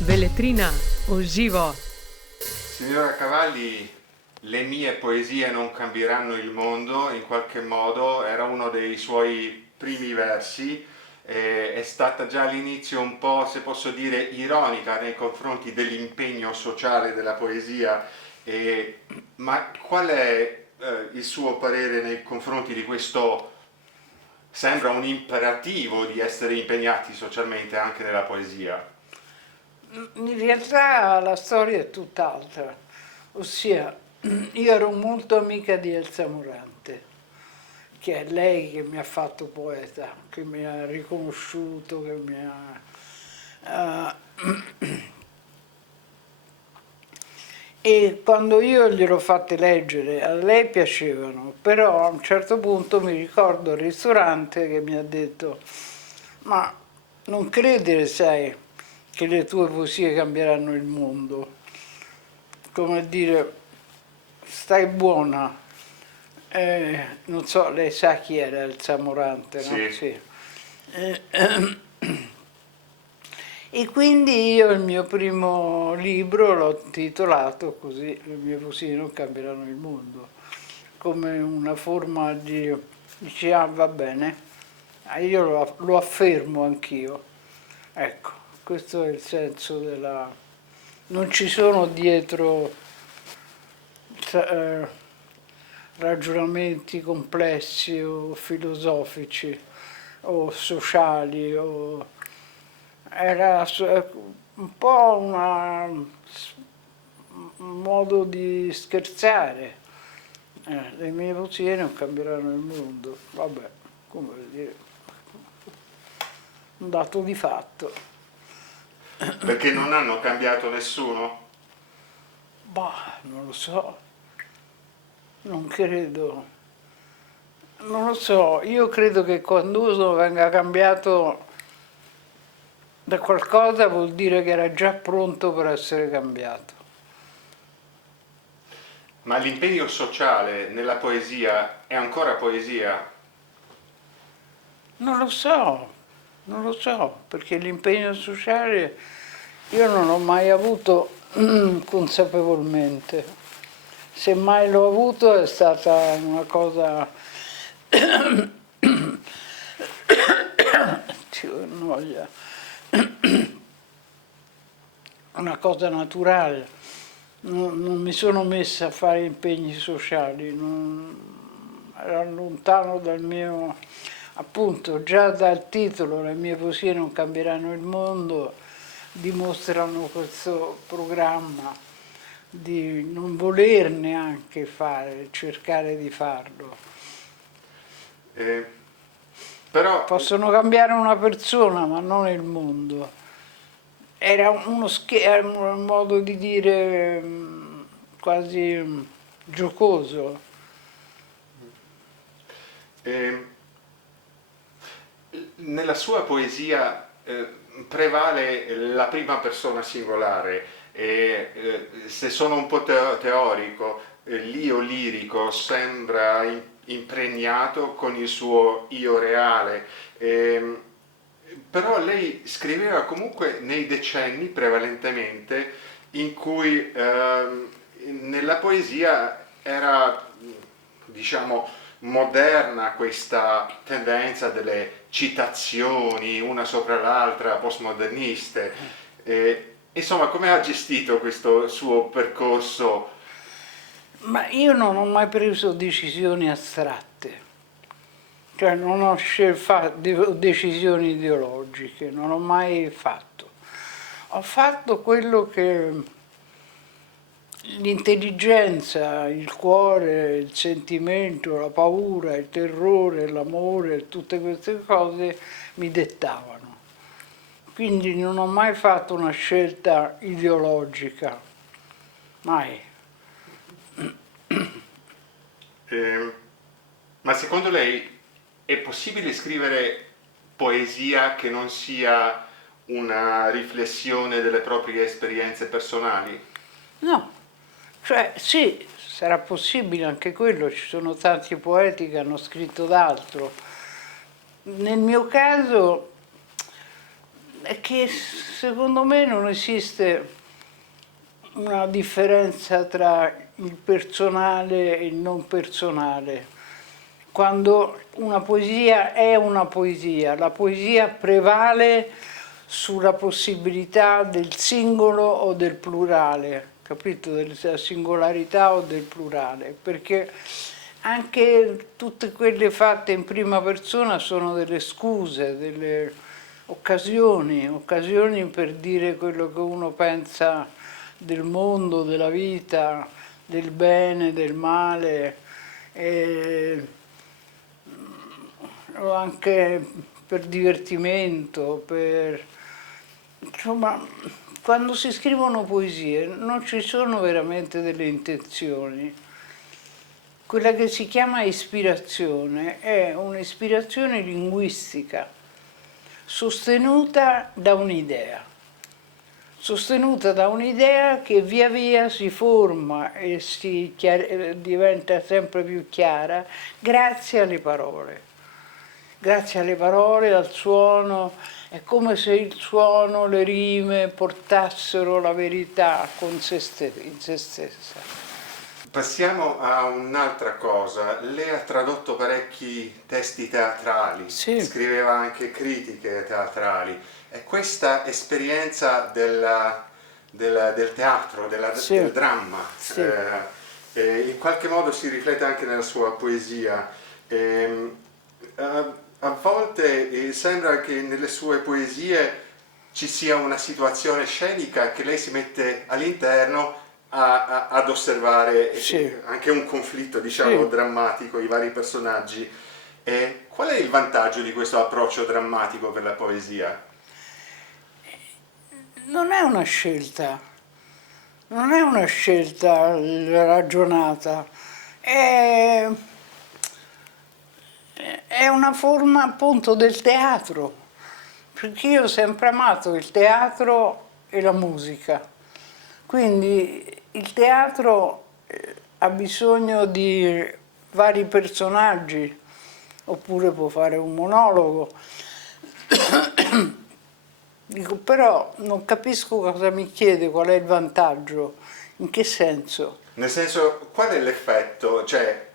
Beletrina uživo. Signora Cavalli, le mie poesie non cambieranno il mondo, in qualche modo era uno dei suoi primi versi, è stata già all'inizio un po', se posso dire, ironica nei confronti dell'impegno sociale della poesia, ma qual è il suo parere nei confronti di questo, sembra un imperativo di essere impegnati socialmente anche nella poesia? In realtà la storia è tutt'altra, ossia io ero molto amica di Elsa Morante, che è lei che mi ha fatto poeta, che mi ha riconosciuto, che mi ha... E quando io gliel'ho fatte leggere, a lei piacevano, però a un certo punto mi ricordo al ristorante che mi ha detto: ma non credere, sai, che le tue poesie cambieranno il mondo. Come dire, stai buona. Non so, lei sa chi era Elsa Morante, no? Sì. Sì. E quindi io il mio primo libro l'ho titolato così: Le mie poesie non cambieranno il mondo, come una forma di... dici, ah, va bene, io lo affermo anch'io. Ecco, questo è il senso della... Non ci sono dietro eh, ragionamenti complessi o filosofici o sociali o... Era un po' un modo di scherzare. Le mie poesie non cambieranno il mondo. Vabbè, come dire, un dato di fatto. Perché non hanno cambiato nessuno? Bah, non lo so, non credo. Non lo so, io credo che quando uno venga cambiato da qualcosa vuol dire che era già pronto per essere cambiato. Ma l'impegno sociale nella poesia è ancora poesia? Non lo so, perché l'impegno sociale io non l'ho mai avuto consapevolmente. Se mai l'ho avuto è stata una cosa... Ci noia. Una cosa naturale. Non mi sono messa a fare impegni sociali, era lontano dal mio... Appunto, già dal titolo Le mie poesie non cambieranno il mondo dimostrano questo programma di non voler neanche fare, cercare di farlo. Eh, però Possono cambiare una persona, ma non il mondo. Era era un modo di dire quasi giocoso. eh, nella sua poesia prevale la prima persona singolare se sono un po' teorico, l'io lirico sembra impregnato con il suo io reale. Ehm, Però lei scriveva comunque nei decenni prevalentemente in cui nella poesia era, diciamo, moderna questa tendenza delle citazioni una sopra l'altra, postmoderniste. Insomma, come ha gestito questo suo percorso? Ma io non ho mai preso decisioni astratte, cioè non ho decisioni ideologiche, non ho mai fatto. Ho fatto quello che l'intelligenza, il cuore, il sentimento, la paura, il terrore, l'amore, tutte queste cose mi dettavano. Quindi non ho mai fatto una scelta ideologica, mai. Eh, ma secondo lei è possibile scrivere poesia che non sia una riflessione delle proprie esperienze personali? No, cioè sì, sarà possibile anche quello, ci sono tanti poeti che hanno scritto d'altro. Nel mio caso è che secondo me non esiste una differenza tra il personale e il non personale. Quando una poesia è una poesia, la poesia prevale sulla possibilità del singolo o del plurale, capito? Della singolarità o del plurale, perché anche tutte quelle fatte in prima persona sono delle scuse, delle occasioni per dire quello che uno pensa del mondo, della vita, del bene, del male, o anche per divertimento, insomma, quando si scrivono poesie non ci sono veramente delle intenzioni. Quella che si chiama ispirazione è un'ispirazione linguistica, sostenuta da un'idea. Sostenuta da un'idea che via via si forma e diventa sempre più chiara grazie alle parole. Grazie alle parole, al suono, è come se il suono, le rime portassero la verità in se stessa. Passiamo a un'altra cosa. Lei ha tradotto parecchi testi teatrali, Sì. scriveva anche critiche teatrali. E questa esperienza del teatro, Sì. del dramma, Sì. in qualche modo si riflette anche nella sua poesia. A volte sembra che nelle sue poesie ci sia una situazione scenica che lei si mette all'interno ad osservare, Sì. anche un conflitto, diciamo, Sì. drammatico, i vari personaggi. E qual è il vantaggio di questo approccio drammatico per la poesia? Non è una scelta, non è una scelta ragionata, è una forma appunto del teatro, perché io ho sempre amato il teatro e la musica, quindi il teatro ha bisogno di vari personaggi, oppure può fare un monologo. Dico, però non capisco cosa mi chiede, qual è il vantaggio, in che senso? Nel senso, qual è l'effetto? Cioè,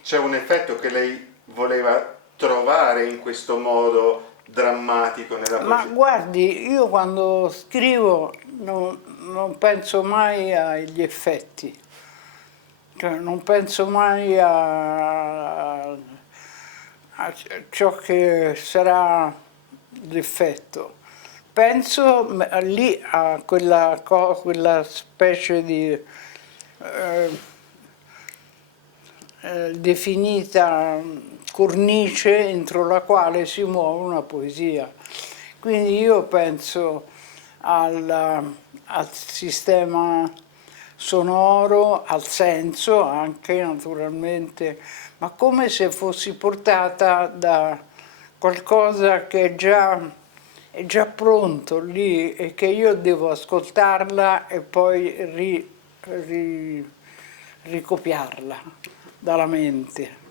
c'è un effetto che lei voleva trovare in questo modo drammatico nella Ma poesia? guardi, io quando scrivo non penso mai agli effetti, cioè non penso mai a ciò che sarà l'effetto. Penso lì a quella specie di definita cornice entro la quale si muove una poesia. Quindi io penso al sistema sonoro, al senso anche naturalmente, ma come se fossi portata da qualcosa che è già pronto lì e che io devo ascoltarla e poi ricopiarla dalla mente.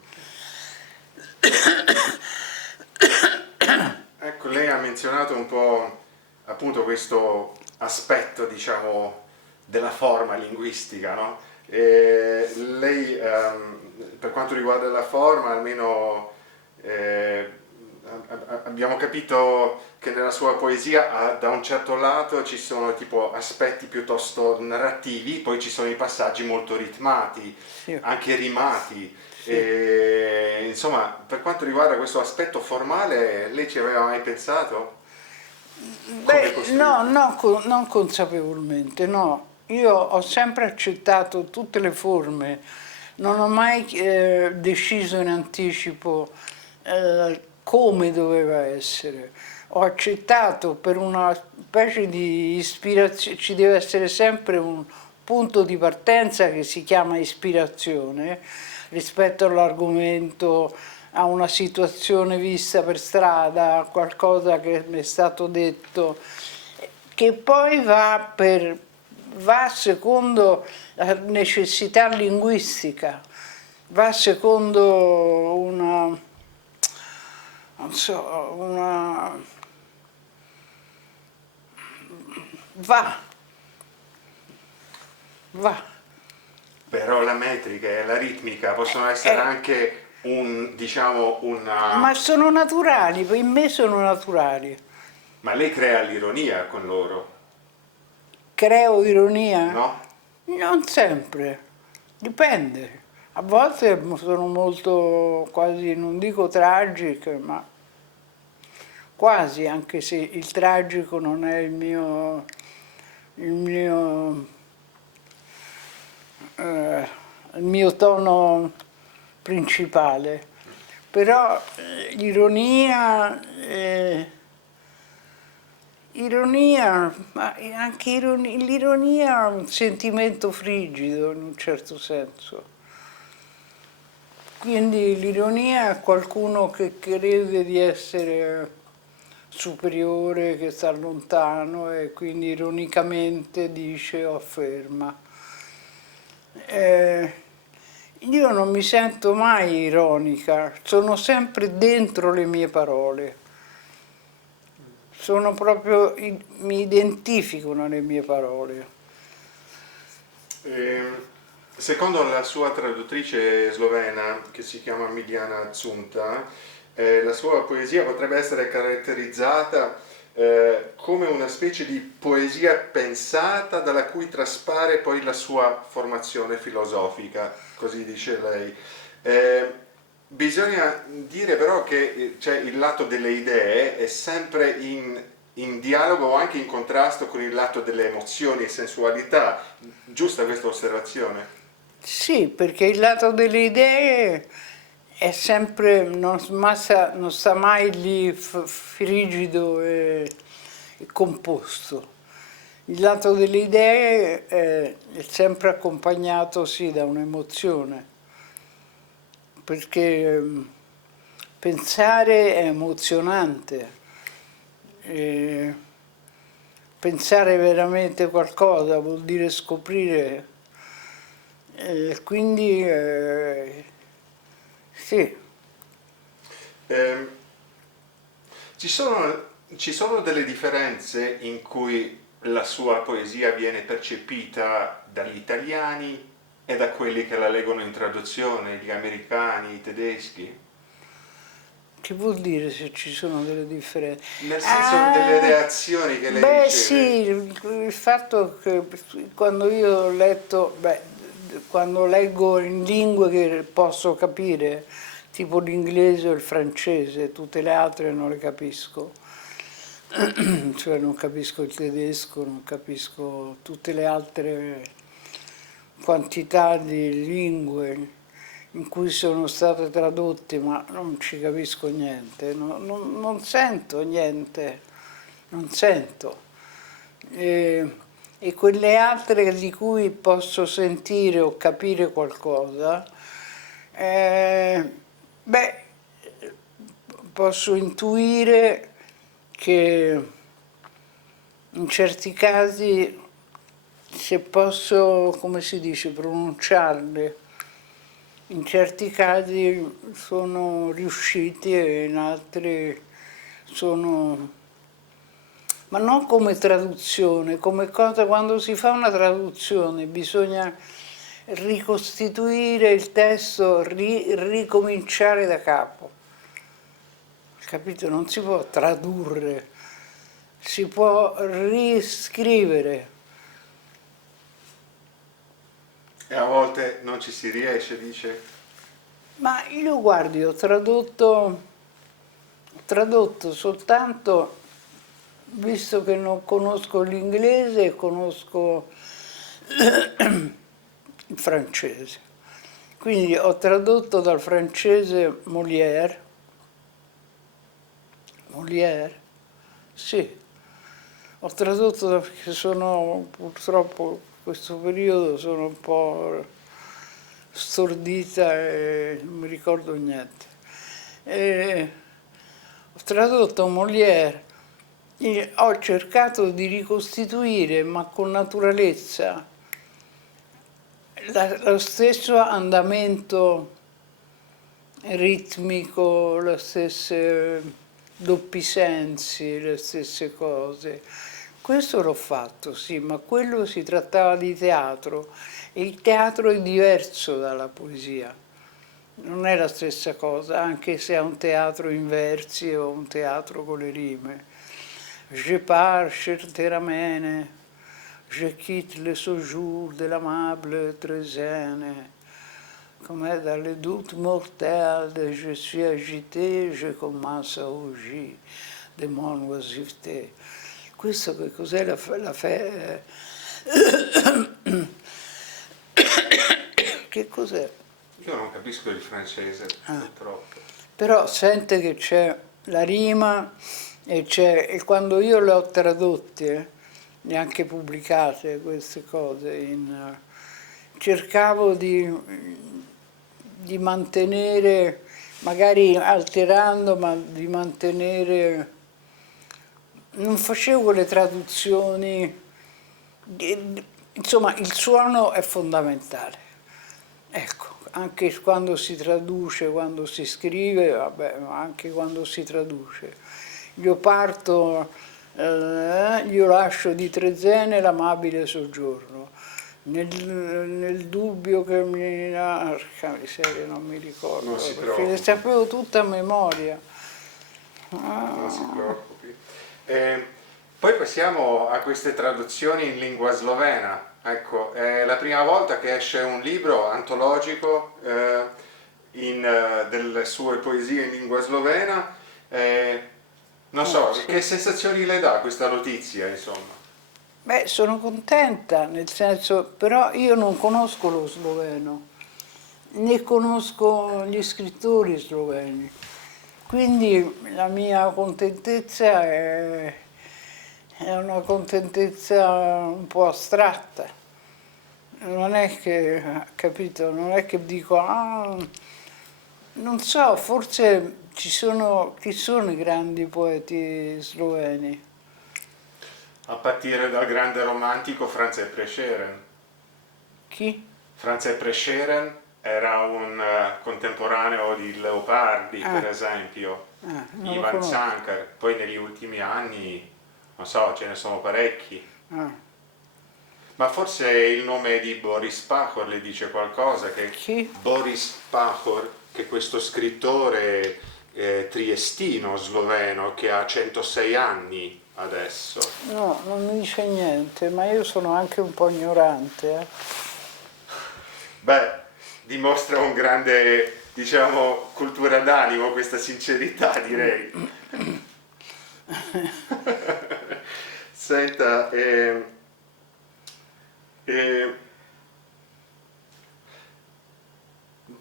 Ecco, lei ha menzionato un po' appunto questo aspetto, diciamo, della forma linguistica, no? E lei, per quanto riguarda la forma, almeno abbiamo capito che nella sua poesia da un certo lato ci sono tipo aspetti piuttosto narrativi, poi ci sono i passaggi molto ritmati, Sì. anche rimati. Sì. E, insomma, per quanto riguarda questo aspetto formale, lei ci aveva mai pensato? Come Beh, no, costruire? non consapevolmente, no. Io ho sempre accettato tutte le forme, non ho mai deciso in anticipo come doveva essere. Ho accettato per una specie di ispirazione, ci deve essere sempre un punto di partenza che si chiama ispirazione rispetto all'argomento, a una situazione vista per strada, a qualcosa che mi è stato detto, che poi va secondo la necessità linguistica, va secondo non so, va. Però la metrica e la ritmica possono essere anche diciamo, Ma sono naturali, per me sono naturali. Ma lei crea l'ironia con loro, Creo ironia? no? Non sempre, dipende. A volte sono molto quasi, non dico tragiche, ma quasi, anche se il tragico non è il mio, eh, il mio tono principale. Però ironia, ma anche l'ironia è un sentimento frigido in un certo senso. Quindi l'ironia è qualcuno che crede di essere superiore, che sta lontano e quindi ironicamente dice o afferma. Io non mi sento mai ironica, sono sempre dentro le mie parole. Sono proprio, mi identificano le mie parole. Secondo la sua traduttrice slovena, che si chiama Miliana Zunta, la sua poesia potrebbe essere caratterizzata come una specie di poesia pensata dalla cui traspare poi la sua formazione filosofica, così dice lei. Bisogna dire però che il lato delle idee è sempre in dialogo o anche in contrasto con il lato delle emozioni e sensualità. Giusta questa osservazione? Sì, perché il lato delle idee è sempre, non sta mai lì frigido e composto. Il lato delle idee è sempre accompagnato, sì, da un'emozione, perché pensare è emozionante. E pensare veramente qualcosa vuol dire scoprire, quindi sì. Ehm, ci sono delle differenze in cui la sua poesia viene percepita dagli italiani e da quelli che la leggono in traduzione, gli americani, i tedeschi? Che vuol dire se ci sono delle differenze? Nel senso delle reazioni che lei Beh riceve. sì, il fatto che quando io ho letto, quando leggo in lingue che posso capire, tipo l'inglese o il francese, tutte le altre non le capisco. Cioè non capisco il tedesco, non capisco tutte le altre quantità di lingue in cui sono state tradotte, ma non ci capisco niente, non sento niente, non sento. E quelle altre di cui posso sentire o capire qualcosa, beh, posso intuire che in certi casi, se posso, come si dice, pronunciarle, in certi casi sono riusciti e in altri sono... Ma non come traduzione, come cosa, quando si fa una traduzione bisogna ricostituire il testo, ricominciare da capo. Capito? Non si può tradurre, si può riscrivere. E a volte non ci si riesce, dice. Ma io guardi, ho tradotto soltanto, visto che non conosco l'inglese, conosco il francese. Quindi ho tradotto dal francese Molière, sì, ho tradotto perché sono, purtroppo in questo periodo sono un po' stordita e non mi ricordo niente. E ho tradotto Molière e ho cercato di ricostituire, ma con naturalezza, lo stesso andamento ritmico, le stesse doppi sensi, le stesse cose, Questo l'ho fatto, sì, ma quello si trattava di teatro e il teatro è diverso dalla poesia. Non è la stessa cosa, anche se è un teatro in versi o un teatro con le rime. Je pars sur Teramene, je quitte le séjour de l'amable Trézène. Com'è dalle doutes mortelles, je suis agité, je commence à rougir de mon oisiveté. Questo che cos'è che cos'è? Io non capisco il francese, purtroppo. Però sente che c'è la rima e quando io le ho tradotte, neanche pubblicate queste cose, cercavo di mantenere, magari alterando, ma di mantenere, non facevo le traduzioni, insomma il suono è fondamentale. Ecco, anche quando si traduce, quando si scrive, vabbè, ma anche quando si traduce. Io parto, io lascio di Trezene l'amabile soggiorno. Nel dubbio che mi... Porca miseria, non mi ricordo, Non si perché preoccupi. le sapevo tutta a memoria. Non si preoccupi. Poi passiamo a queste traduzioni in lingua slovena. Ecco, è la prima volta che esce un libro antologico delle sue poesie in lingua slovena. Non so, Sì. che sensazioni le dà questa notizia, insomma? Beh, sono contenta, nel senso, però io non conosco lo sloveno, né conosco gli scrittori sloveni, quindi la mia contentezza è una contentezza un po' astratta. Non è che, capito, non è che dico, non so, forse chi sono i grandi poeti sloveni? A partire dal grande romantico Franz Prešeren. Chi? Franz Prešeren era un contemporaneo di Leopardi, per esempio, Non lo Ivan conosco. Cankar. Poi negli ultimi anni, non so, ce ne sono parecchi. Ah. Ma forse il nome di Boris Pahor le dice qualcosa? Che Chi? Boris Pahor, che è questo scrittore triestino sloveno che ha 106 anni adesso. No, non mi dice niente, ma io sono anche un po' ignorante. Beh, dimostra un grande, diciamo, cultura d'animo, questa sincerità, direi. Senta,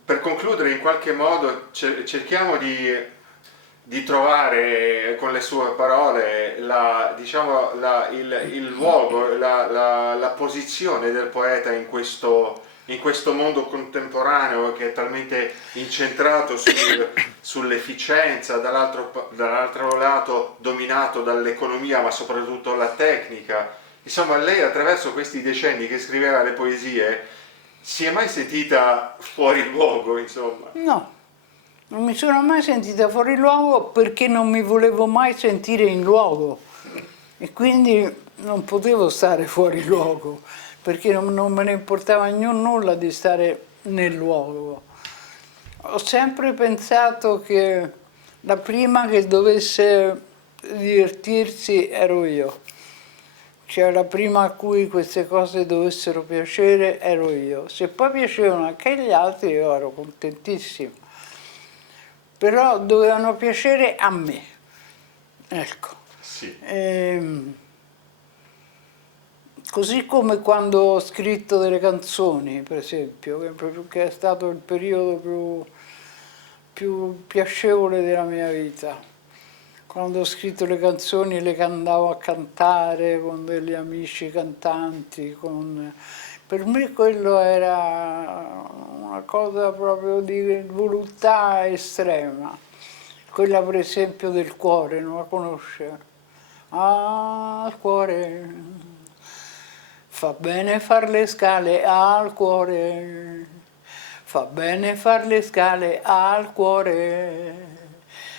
per concludere, in qualche modo cerchiamo di trovare con le sue parole il luogo, la posizione del poeta in questo mondo contemporaneo che è talmente incentrato sull'efficienza, dall'altro lato dominato dall'economia ma soprattutto dalla tecnica. Insomma, lei attraverso questi decenni che scriveva le poesie si è mai sentita fuori luogo, insomma? No, non mi sono mai sentita fuori luogo perché non mi volevo mai sentire in luogo e quindi non potevo stare fuori luogo perché non me ne importava nulla di stare nel luogo. Ho sempre pensato che la prima che dovesse divertirsi ero io. Cioè la prima a cui queste cose dovessero piacere ero io. Se poi piacevano anche gli altri io ero contentissima. Però dovevano piacere a me. Ecco. Sì. Così come quando ho scritto delle canzoni, per esempio, che è stato il periodo più piacevole della mia vita. Quando ho scritto le canzoni le andavo a cantare con degli amici cantanti, per me quello era una cosa proprio di voluttà estrema. Quella per esempio del cuore, non la conosce? Ah, il cuore, fa bene far le scale al cuore, fa bene far le scale al cuore.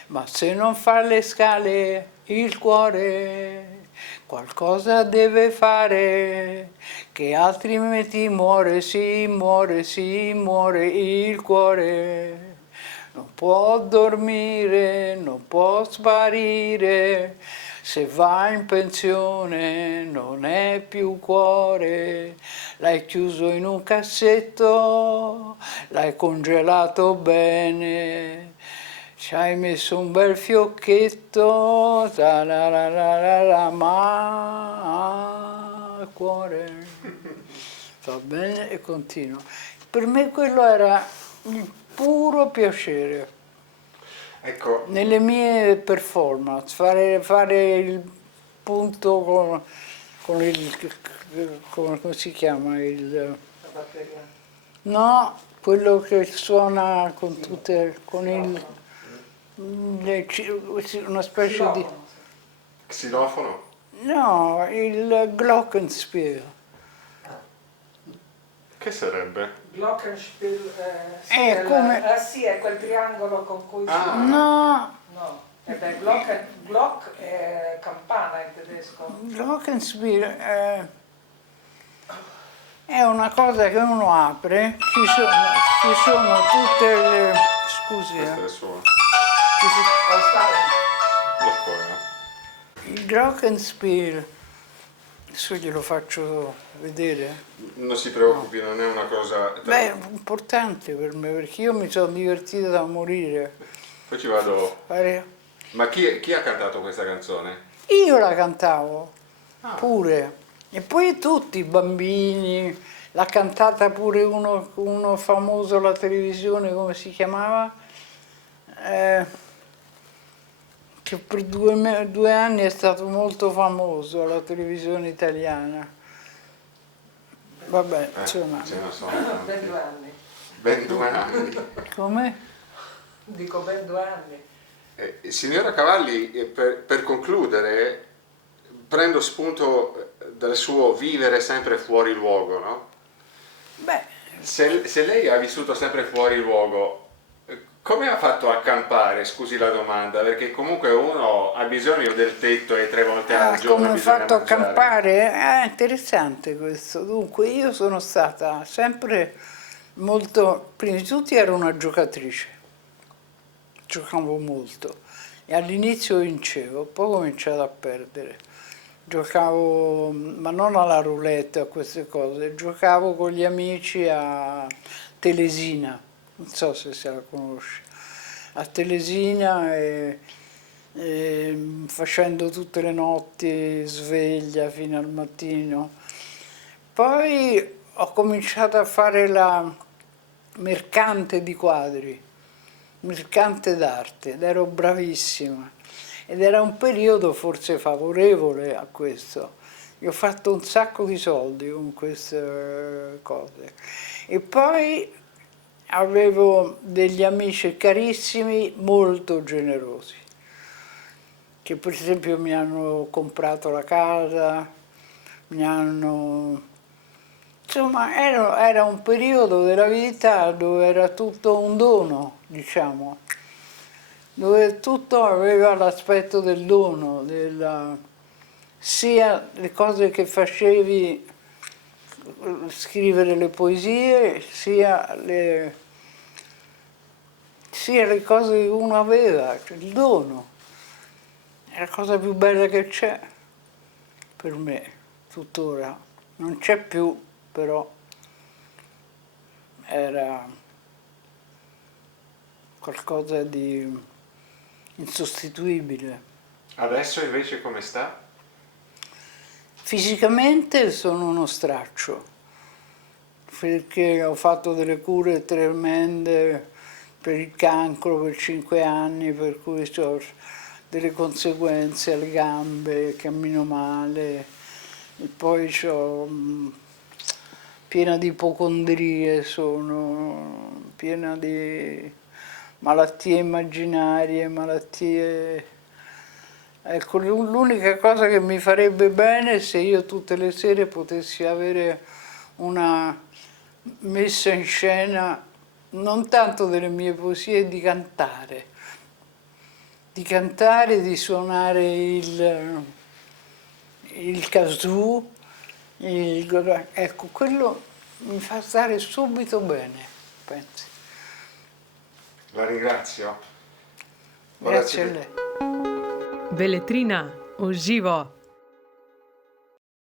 Ma se non fa le scale il cuore, qualcosa deve fare, che altrimenti muore, sì, muore, sì, muore il cuore. Non può dormire, non può sparire, se va in pensione non è più cuore. L'hai chiuso in un cassetto, l'hai congelato bene, ci hai messo un bel fiocchetto, ma il cuore va bene e continua. Per me quello era il puro piacere Ecco, nelle mie performance, fare il punto con il, come si chiama il, no, quello che suona con tutte, con il, una specie di, xilofono? no, il glockenspiel. Che sarebbe? Glockenspiel, sì, È come, sì, è quel triangolo con cui Ah. suona. no, No, beh, Glock è campana in tedesco. glockenspiel è una cosa che uno apre, ci sono tutte le, scusi, Questo è il suo. ci Lo stai? Lo spoiler. il glockenspiel, adesso glielo faccio vedere. Non si preoccupi, non è una cosa... Beh, è importante per me perché io mi sono divertita da morire. Poi ci vado... Fare- Ma chi ha cantato questa canzone? Io la cantavo pure, e poi tutti i bambini, l'ha cantata pure uno famoso alla televisione, come si chiamava? Che per 2 anni è stato molto famoso alla televisione italiana. Vabbè, insomma, Ce ne sono Ben tanti. 2 anni. Ben 2 anni. come? Dico ben 2 anni. Signora Cavalli, per concludere, prendo spunto dal suo vivere sempre fuori luogo, no? Beh, Se lei ha vissuto sempre fuori luogo, come ha fatto a campare, scusi la domanda? Perché comunque uno ha bisogno del tetto e 3 volte al giorno come ho bisogna fatto a mangiare. campare? È interessante questo. Dunque, io sono stata sempre molto, prima di tutto ero una giocatrice, giocavo molto e all'inizio vincevo, poi ho cominciato a perdere. Giocavo, ma non alla roulette, a queste cose, giocavo con gli amici a Telesina, non so se la conosci, a Telesina e facendo tutte le notti sveglia fino al mattino. Poi ho cominciato a fare la mercante di quadri, mercante d'arte, ed ero bravissima. Ed era un periodo forse favorevole a questo. Io ho fatto un sacco di soldi con queste cose. E poi avevo degli amici carissimi, molto generosi, che per esempio mi hanno comprato la casa, mi hanno... Insomma, era un periodo della vita dove era tutto un dono, diciamo, dove tutto aveva l'aspetto del dono, sia le cose che facevi, scrivere le poesie, sia le cose che uno aveva, cioè il dono. È la cosa più bella che c'è per me, tuttora. Non c'è più, però era qualcosa di insostituibile. Adesso invece come sta? Fisicamente sono uno straccio, perché ho fatto delle cure tremende per il cancro per 5 anni, per cui ho delle conseguenze alle gambe, cammino male, e poi ho piena di ipocondrie, sono piena di malattie immaginarie, malattie... Ecco, l'unica cosa che mi farebbe bene è se io tutte le sere potessi avere una messa in scena, non tanto delle mie poesie, di cantare, di suonare il kazoo, ecco, quello mi fa stare subito bene, pensi. La ringrazio. Grazie a lei. Veletrina o živo.